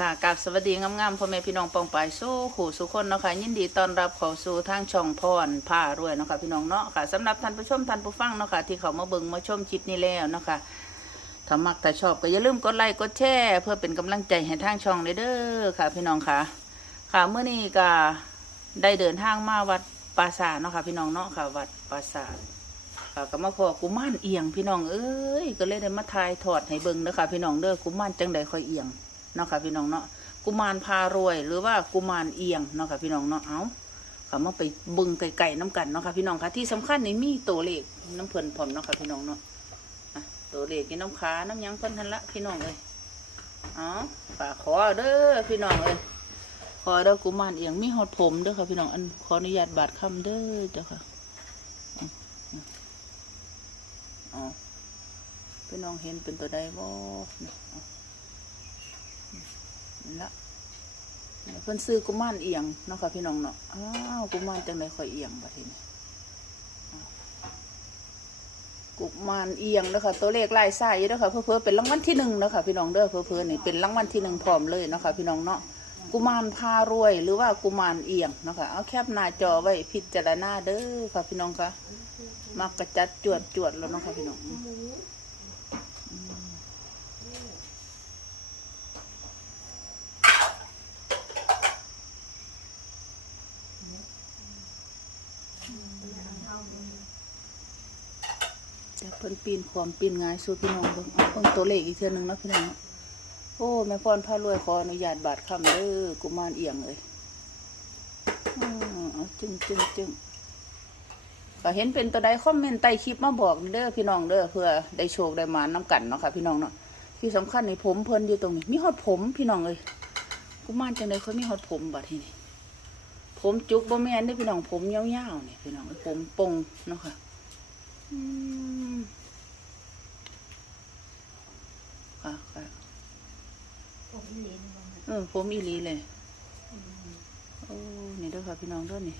ค่ะกับสวัสดีงามๆพ่อแม่พี่น้องปองปายสู้ขู่สุคนเนาะค่ะยินดีต้อนรับเข้าสู่ทางช่องพรผ้ารวยเนาะค่ะพี่น้องเนาะค่ะสำหรับท่านผู้ชมท่านผู้ฟังเนาะค่ะที่เขามาเบิ่งมาชมคลิปนี้แล้วเนาะค่ะถ้ามักถ้าชอบก็อย่าลืมกดไลค์กดแชร์เพื่อเป็นกำลังใจให้ทางช่องเด้อค่ะ พี่น้องค่ะ ค่ะเมื่อนี้ก็ได้เดินทางมาวัดปราสาทเนาะค่ะพี่น้องเนาะค่ะวัดปราสาทค่ะก็มาพอกุมารเอียงพี่น้องเอ้ยก็เลยได้มาทายถอดให้เบิ่งเด้อค่ะพี่น้องเด้อกุมารจังใดค่อยเอียง เนาะค่ะพี่น้องเนาะกุมารพารวย หรือว่ากุมารเอียงเนาะค่ะพี่น้องเนาะเอาค่ะมาไปบิ่งไก่ๆน้ำกันเนาะค่ะพี่น้องค่ะที่สำคัญในมีตัวเลขน้ำเพลินพร้อมเนาะค่ะพี่น้องเนาะตัวเลขนี่น้ำขาน้ำยังเพิ่นทันละพี่น้องเอ้ยเอาฝากขอเด้อพี่น้องเอ้ยขอเด้อกุมารเอียงมีหอดผมเด้อค่ะพี่น้องอันขออนุญาตบาดคำเด้อเจ้าค่ะอ๋อพี่น้องเห็นเป็นตัวใดบ่ นี่ละนี่เพิ่นซื้อกุมารเอียงเนาะค่ะพี่น้องเนาะ อ้าวกุมารจังไดค่อยเอียงบัดทีนี้กุมารเอียงเด้อค่ะตัวเลขลายไส้เด้อค่ะเพื่อๆเป็นรางวัลที่หนึ่งเด้อค่ะพี่น้องเด้อเพื่อๆนี่เป็นรางวัลที่หนึ่งพร้อมเลยเนาะค่ะพี่น้องเนาะกุมารพารวยหรือว่ากุมารเอียงเนาะค่ะเอาแคปหน้าจอไว้พิจารณาเด้อค่ะพี่น้องค่ะมักระจัดจวดจวดแล้วเนาะค่ะพี่น้อง พิ่นปีนความปีนง่ายสู่พี่น้องเบิ่งเอาเพิ่งตัวเลขอีกเทื่อหนึงนะพี่น้องโอ้แม่พรพารวยขออนุญาตบาดคำเด้อกุมารเอียงเลยอือจึงจึงจึงก็เห็นเป็นตัวใดคอมเมนต์ใต้คลิปมาบอกเด้อพี่น้องเด้อเพื่อได้โชคได้มาน้กันเนาะค่ะพี่น้องเนาะที่สำคัญในผมเพิ่นอยู่ตรงนี้มีฮอดผมพี่น้องเลยกุมารจังได๋เขามีฮอดผมบัดทีนี้ผมจุกบ่แม่นเด้อพี่น้องผมยาวๆนี่พี่น้องผมปงเนาะค่ะ ค่ะค่ะผมเรียนมาเออผมอีหลีเลยโอ้นี่เด้อค่ะพี่น้องเด้อนี่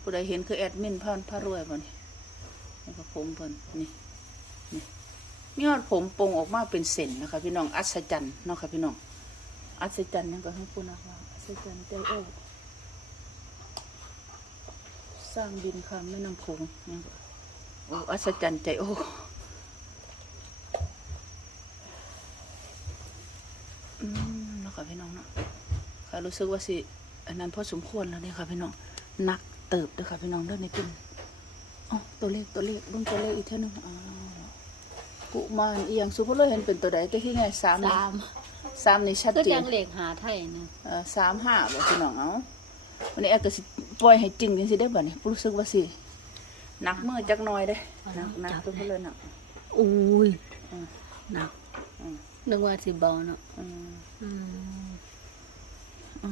ผู้ใดเห็นคือแอดมินพานพารวยบ่นี่นี่ก็ผมเพิ่นนี่นี่มีฮอดผมปงออกมาเป็นเส้นนะคะ พี่น้องอัศจรรย์เนาะค่ะพี่น้องอัศจรรย์นั่นก็ให้พูดนะว่าอัศจรรย์ใจโอ้สร้างดินข้ามแม่น้ำโขงนี่ก็ โอ้อัศจรรย์ใจโอ้อืมเนาะค่ะพี่น้องเนาะค่ะรู้สึกว่าสิอันนั้นพอสมควรแล้วเนี่ยค่ะพี่น้องหนักเติบเด้อค่ะพี่น้องเด้อนี่เป็นอ๋อตัวเลขตัวเลขเบิ่งตัวเลขอีกเท่านึงอ๋อกุมารอีหยังสุภาพเลยเห็นเป็นตัวใดแต่ที่ไงสามสามสามนี่ชัดก็เจยันงเหล็กหาไทยนะเอ่อสามห้าบ่พี่น้องเอาวันนี้แอร์ก็สิปล่อยให้จริงจังสิได้บ่เนี่ยรู้สึกว่าสิ หนักมือจักหน่อยเด้หนักหนักตัวเพนเลยหนักอุ้ยอืมหนักอืมนึกว่าสิเบาเนาะอืมอืมอ๋อ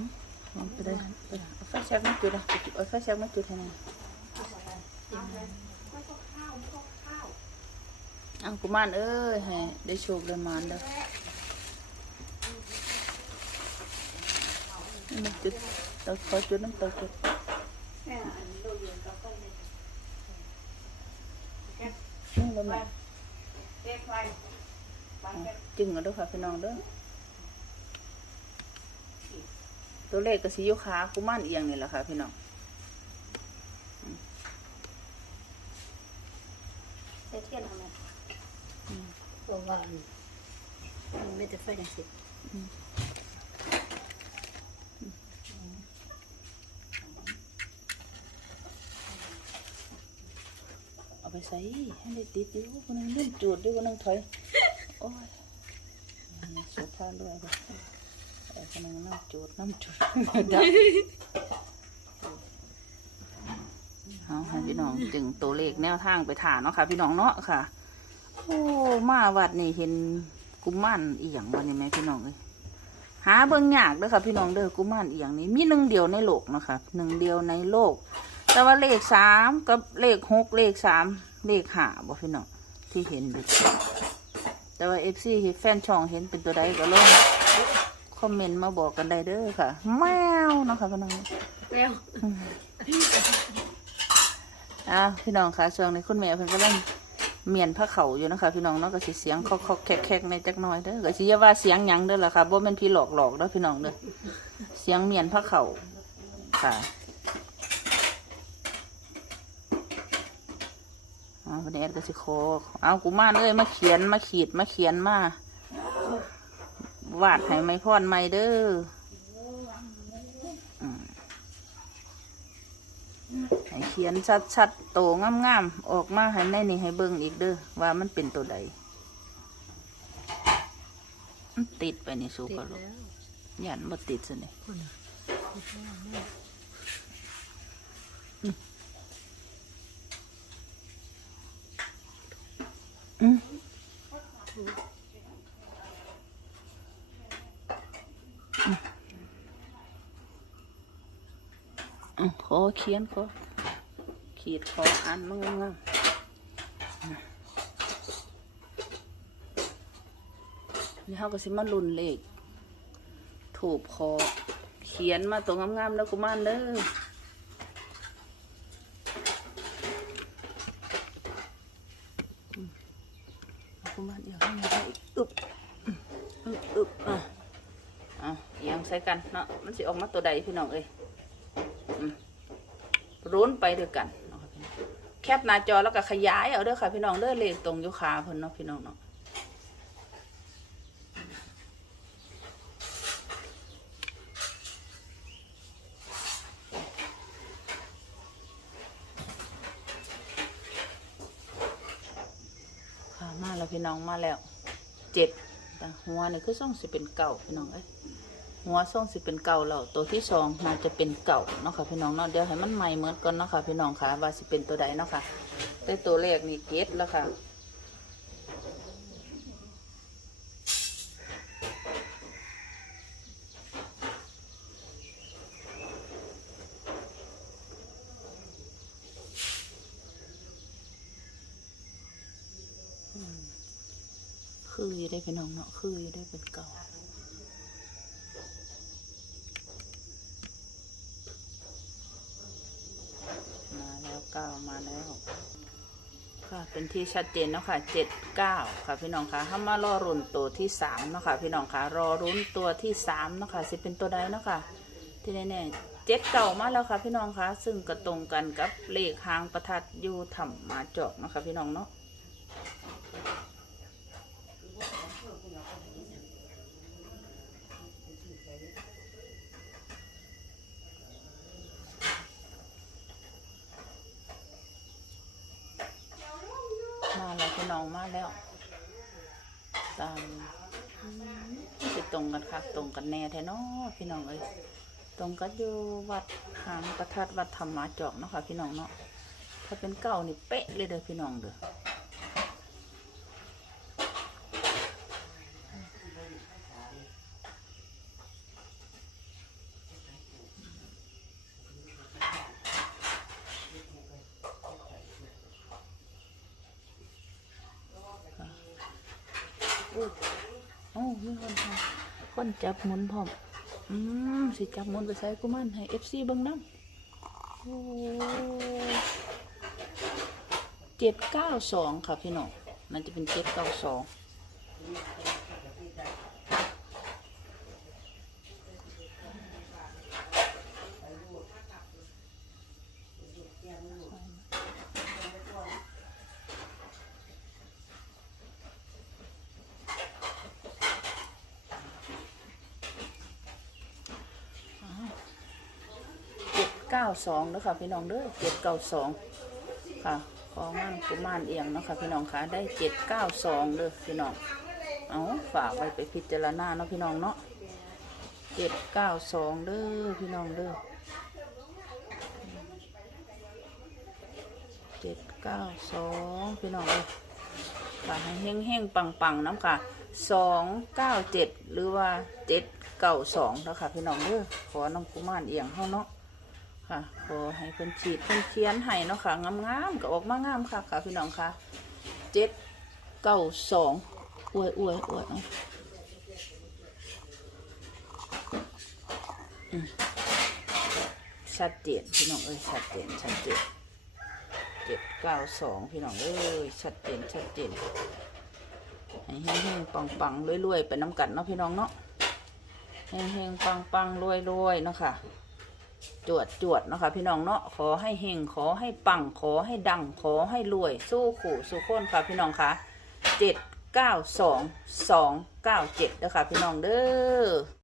ลองไปได้ไปได้เอาไฟแช็กมาจุดอะเอาไฟแช็กมาจุดให้หน่อยเอากุมารเอ้ยให้ได้โชคได้มานเด้อนี่มาจุดเตาขอจุดน้ำเตาจุด นี่แล้วแม่จึงเอาเด้อค่ะพี่น้องเด้อตัวเลขก็สิอยุขากุมารเอียงนี่แหละค่ะพี่น้องเสียเทียนทำไมเพราะว่าไม่จะไฟแดงสิ เอา ไปใส่ให้ได้ติดอยู่คนนึงเล่นจูดด้วยคนนึงถอย โอ้ยสูบผ้าด้วยเลยไอ้คนนึงน้ำจูดน้ำจูดดับเอาให้พี่น้องจึงตัวเลขแนวทางไปถ่าเนาะค่ะ พี่น้องเนาะค่ะ โอ้มาวัดนี่เห็นกุมารอีหยังวันนี้ไหมพี่น้องเอ้ยหาเบิ่งยากเด้อค่ะพี่น้องเด้อกุมารอีหยังนี่มีหนึ่งเดียวในโลกนะคะหนึ่งเดียวในโลก แต่ว่าเลขสามกับเลขหกเลขสามเลขห้าบ่พี่น้องที่เห็นอยู่แต่ว่าเอฟซีแฟนช่องเห็นเป็นตัวใดก็ลองคอมเมนต์มาบอกกันได้เด้อค่ะ แมวเนาะค่ะพี่น้องแล้วอะพี่น้องค่ะช่วงนี้คุณแม่เพิ่นกำลังเมียนพระเขาอยู่นะคะ พี่น้องเนาะก็สิเสียงเคาะๆแคกๆในจักหน่อยเด้อก็สิอย่าว่าเสียงหยังเด้อล่ะค่ะบ่แม่นพี่หลอกหลอกๆเด้อพี่น้องเด้อเสียงเมียนพระเขาค่ะเอา วันนี้แอดก็สิโคเอากูมาเลยมาเขียนมาขีดมาเขียนมาวาดให้ไม่พรไม่เด้อให้เขียนชัดๆโตงามๆออกมาให้แม่นี่ให้เบิ่งอีกเด้อว่ามันเป็นตัวใดมันติดไปนี่สูติดกะลูกยันบ่ติดซะนี่ คนน่ะ อืมอืม ขอเขียนขอขีดขออ่านมันงามๆนี่เขาก็สิมาลุ่นเลขถูกคอเขียนมาตัวงามๆแล้วกุมารเด้อมเอากุ มาเอียวให้มาได้อึบอึบอึบอะอะเอียงใส่กันเนาะมันสิออกมาตัวใดพี่น้องเอ้ยรุ้นไปด้วยกันแคบหน้าจอแล้วก็ขยายเอาเด้อค่ะพี่น้องเด้อเลขตรงยุคาเพิ่นเนาะพี่น้องเนาะมาแล้วพี่น้อง มาแล้วเจ็ดแต่หัวนี่คือส่งสิเป็นเก่าพี่น้องเอ้ยหัวส่งสิเป็นเก่าแล้วตัวที่สองน่าจะเป็นเก่าเนาะค่ะพี่น้องเนาะเดี๋ยวให้มันใหม่เหมือนกันเนาะค่ะพี่น้องค่ะว่าสิเป็นตัวใดเนาะค่ะแต่ตัวแรกนี่เก็ตแล้วค่ะ คืออยู่ได้พี่น้องเนาะคืออยู่ได้เป็นเก่ามาแล้วเก้ามาแล้วค่ะเป็นที่ชัดเจนเนาะค่ะเจ็ดเก้าค่ะพี่น้องคะถ้ามารอรุนตัวที่สามเนาะค่ะพี่น้องคะรอรุนตัวที่สามเนาะค่ะสิเป็นตัวใดเนาะค่ะที่แน่ๆเจ็ดเก่ามาแล้วค่ะพี่น้องคะซึ่งก็ตรงกันกับเลขหางประทัดอยูธรรมมาจอกนะค่ะพี่น้องเนาะ แล้วพี่น้องมาแล้วตามสิตรงกันค่ะตรงกันแน่แท้เนาะพี่น้องเอ้ยตรงกันอยู่วัดหางประทัดวัดธรรมะจอกเนาะค่ะพี่น้องเนาะถ้าเป็นเก่านี่เป๊ะเลยเด้อพี่น้องเด้อ มีคนทำคนจับหมุนพร้อมอืมสิจับหมุนไปใส่กุมันให้เอฟซีเบิ้งน้ำโอ้เจ็ดเก้าสองค่ะพี่น้องมันจะเป็นเจ็ดเก้าสอง ก้าสองเด้อค่ะพี่น้องเด้อเจ็ดเก้าสองค่ะขอมั่นกุมารเอียงเนาะค่ะพี่น้องค่ะได้เจ็ดเก้าสองเด้อพี่น้องเอาฝากไว้ไปพิจารณาเนาะพี่น้องเนาะเจ็ดเก้าสองเด้อพี่น้องเด้อเจ็ดเก้าสองพี่น้องเอ้ยฝากให้เฮงเฮงปังปังๆน้ำค่ะสองเก้าเจ็ดหรือว่าเจ็ดเก้าสองแล้วค่ะพี่น้องเด้อขอน้องกุมารเอียงเฮาเนาะ ค่ะขอให้เพิ่นฉีดเพิ่นเขียนให้เนาะค่ะงามๆก็ออกมางามค่ะค่ะพี่น้องค่ะเจ็ดเก้าสองอวยอวยอวยชัดเจนพี่น้องเอ้ยชัดเจนชัดเจนเจ็ดเก้าสองพี่น้องเอ้ยชัดเจนชัดเจนให้แห้งๆปังๆรวยๆไปน้ำกันเนาะพี่น้องเนาะแห้งๆปังๆรวยๆเนาะค่ะ จวดจวดนะคะพี่น้องเนาะขอให้เฮงขอให้ปังขอให้ดัง ขอให้รวยสู้ขู่สู้คนค่ะพี่น้องค่ะเจ็ดเก้าสองสองเก้าเจ็ดนะคะพี่น้องเด้อ